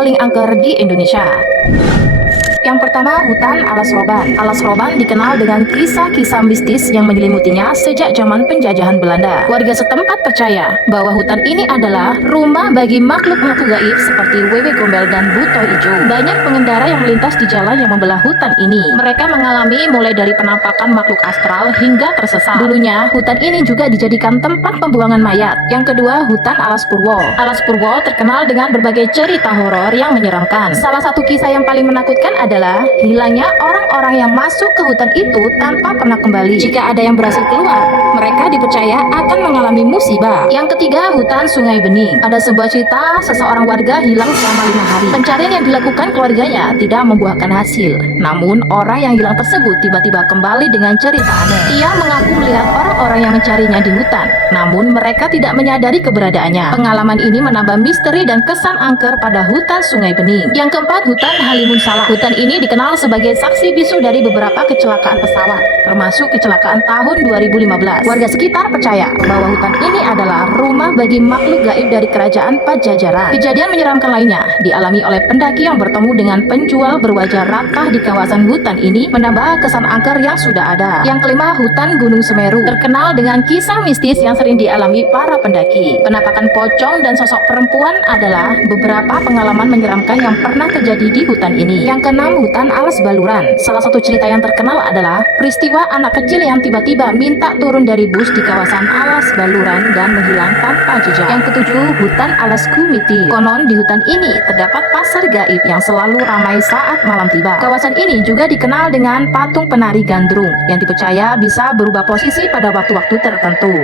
paling angker di Indonesia. Yang pertama, hutan Alas Roban. Alas Roban dikenal dengan kisah-kisah mistis yang menyelimutinya sejak zaman penjajahan Belanda. Warga setempat percaya bahwa hutan ini adalah rumah bagi makhluk-makhluk gaib seperti wewe gombel dan buto ijo. Banyak pengendara yang melintas di jalan yang membelah hutan ini. Mereka mengalami mulai dari penampakan makhluk astral hingga tersesat. Dulunya, hutan ini juga dijadikan tempat pembuangan mayat. Yang kedua, hutan Alas Purwo. Alas Purwo terkenal dengan berbagai cerita horor yang menyeramkan. Salah satu kisah yang paling menakutkan adalah hilangnya orang-orang yang masuk ke hutan itu tanpa pernah kembali. Jika ada yang berhasil keluar, mereka dipercaya akan mengalami musibah. Yang ketiga, hutan Sungai Bening. Ada sebuah cerita seseorang warga hilang selama 5 hari. Pencarian yang dilakukan keluarganya tidak membuahkan hasil. Namun, orang yang hilang tersebut tiba-tiba kembali dengan cerita aneh. Ia mengaku melihat orang-orang yang mencarinya di hutan, namun mereka tidak menyadari keberadaannya. Pengalaman ini menambah misteri dan kesan angker pada hutan Sungai Bening. Yang keempat, hutan Halimun Salak. Hutan ini dikenal sebagai saksi bisu dari beberapa kecelakaan pesawat, termasuk kecelakaan tahun 2015. Warga sekitar percaya bahwa hutan ini adalah rumah bagi makhluk gaib dari kerajaan Pajajaran. Kejadian menyeramkan lainnya dialami oleh pendaki yang bertemu dengan penjual berwajah rakah di kawasan hutan ini, menambah kesan angker yang sudah ada. Yang kelima, hutan Gunung Semeru. Terkenal dengan kisah mistis yang sering dialami para pendaki. Penampakan pocong dan sosok perempuan adalah beberapa pengalaman menyeramkan yang pernah terjadi di hutan ini. Yang keenam, hutan Alas Baluran. Salah satu cerita yang terkenal adalah peristiwa anak kecil yang tiba-tiba minta turun dari bus di kawasan Alas Baluran dan menghilang tanpa jejak. Yang ketujuh, hutan Alas Kumiti. Konon di hutan ini terdapat pasar gaib yang selalu ramai saat malam tiba. Kawasan ini juga dikenal dengan patung penari gandrung yang dipercaya bisa berubah posisi pada waktu-waktu tertentu.